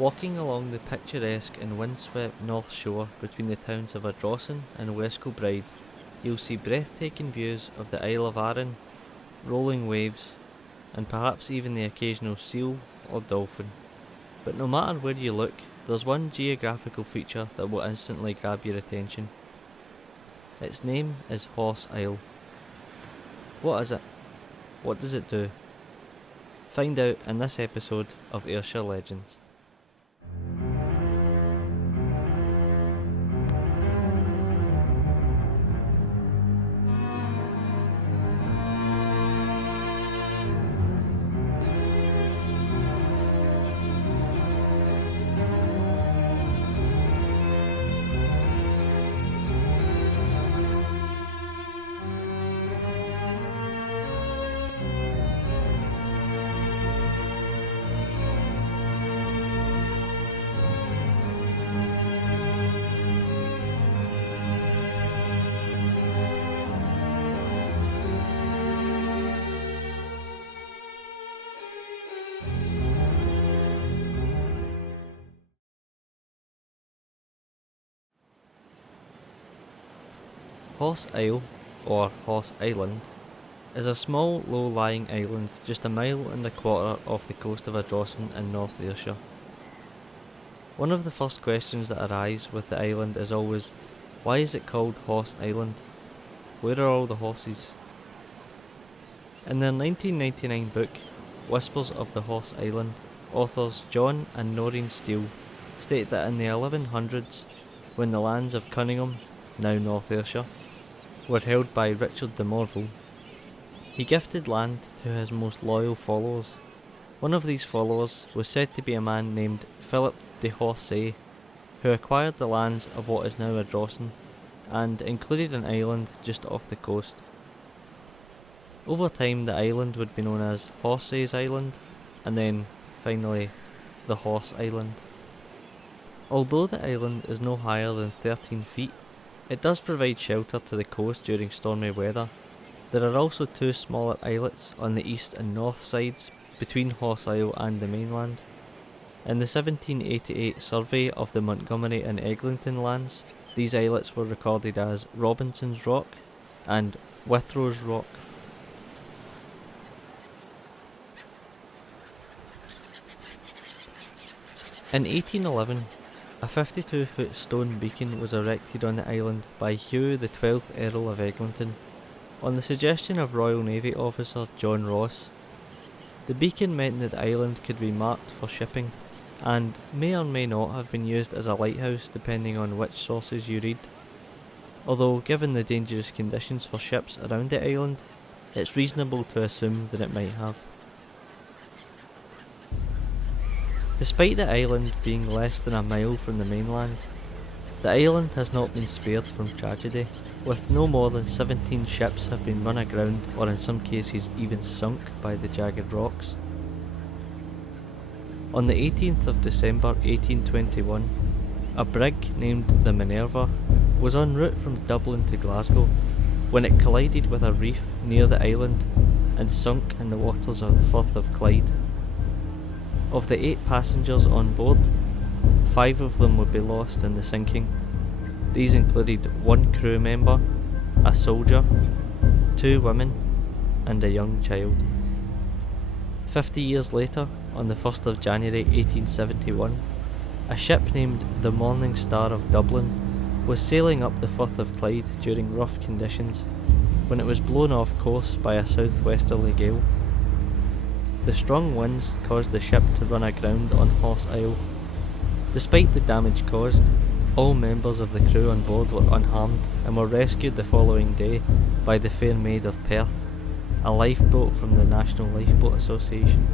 Walking along the picturesque and windswept north shore between the towns of Ardrossan and West Kilbride, you'll see breathtaking views of the Isle of Arran, rolling waves, and perhaps even the occasional seal or dolphin. But no matter where you look, there's one geographical feature that will instantly grab your attention. Its name is Horse Isle. What is it? What does it do? Find out in this episode of Ayrshire Legends. Horse Isle, or Horse Island, is a small low-lying island just 1.25 miles off the coast of Ardrossan in North Ayrshire. One of the first questions that arise with the island is always, why is it called Horse Island? Where are all the horses? In their 1999 book, Whispers of the Horse Island, authors John and Noreen Steele state that in the 1100s, when the lands of Cunningham, now North Ayrshire, were held by Richard de Morville, he gifted land to his most loyal followers. One of these followers was said to be a man named Philip de Horsay, who acquired the lands of what is now Ardrossan and included an island just off the coast. Over time the island would be known as Horsay's Island, and then finally the Horse Island. Although the island is no higher than 13 feet, it does provide shelter to the coast during stormy weather. There are also two smaller islets on the east and north sides between Horse Isle and the mainland. In the 1788 survey of the Montgomery and Eglinton lands, these islets were recorded as Robinson's Rock and Withrow's Rock. In 1811, a 52-foot stone beacon was erected on the island by Hugh the 12th Earl of Eglinton, on the suggestion of Royal Navy officer John Ross. The beacon meant that the island could be marked for shipping, and may or may not have been used as a lighthouse depending on which sources you read. Although given the dangerous conditions for ships around the island, it's reasonable to assume that it might have. Despite the island being less than a mile from the mainland, the island has not been spared from tragedy, with no more than 17 ships have been run aground or in some cases even sunk by the jagged rocks. On the 18th of December 1821, a brig named the Minerva was en route from Dublin to Glasgow when it collided with a reef near the island and sunk in the waters of the Firth of Clyde. Of the 8 passengers on board, 5 of them would be lost in the sinking. These included 1 crew member, a soldier, 2 women, and a young child. 50 years later, on the 1st of January 1871, a ship named the Morning Star of Dublin was sailing up the Firth of Clyde during rough conditions when it was blown off course by a southwesterly gale. The strong winds caused the ship to run aground on Horse Isle. Despite the damage caused, all members of the crew on board were unharmed and were rescued the following day by the Fair Maid of Perth, a lifeboat from the National Lifeboat Association.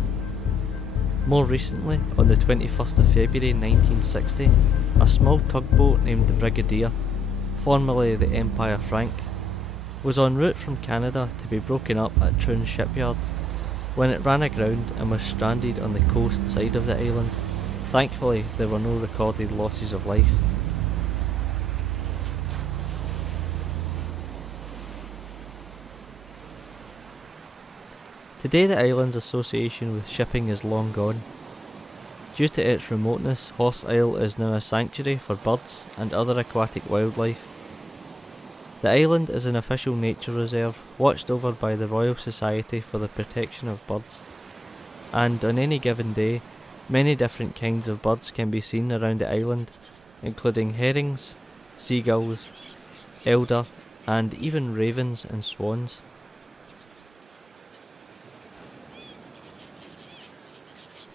More recently, on the 21st of February 1960, a small tugboat named the Brigadier, formerly the Empire Frank, was en route from Canada to be broken up at Troon Shipyard when it ran aground and was stranded on the coast side of the island. Thankfully, there were no recorded losses of life. Today the island's association with shipping is long gone. Due to its remoteness, Horse Isle is now a sanctuary for birds and other aquatic wildlife. The island is an official nature reserve, watched over by the Royal Society for the Protection of Birds, and on any given day, many different kinds of birds can be seen around the island, including herrings, seagulls, elder, and even ravens and swans.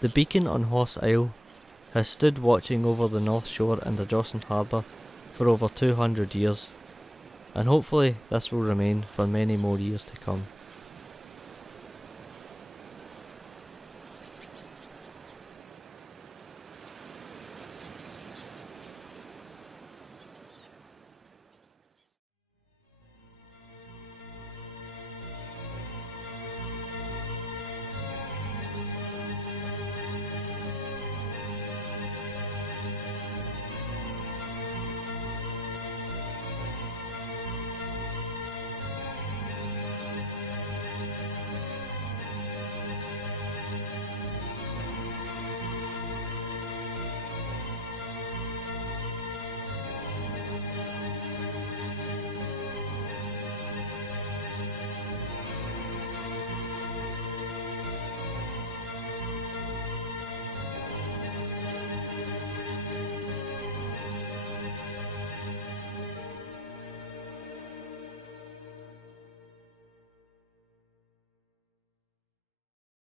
The beacon on Horse Isle has stood watching over the North Shore and Ardrossan Harbour for over 200 years, and hopefully this will remain for many more years to come.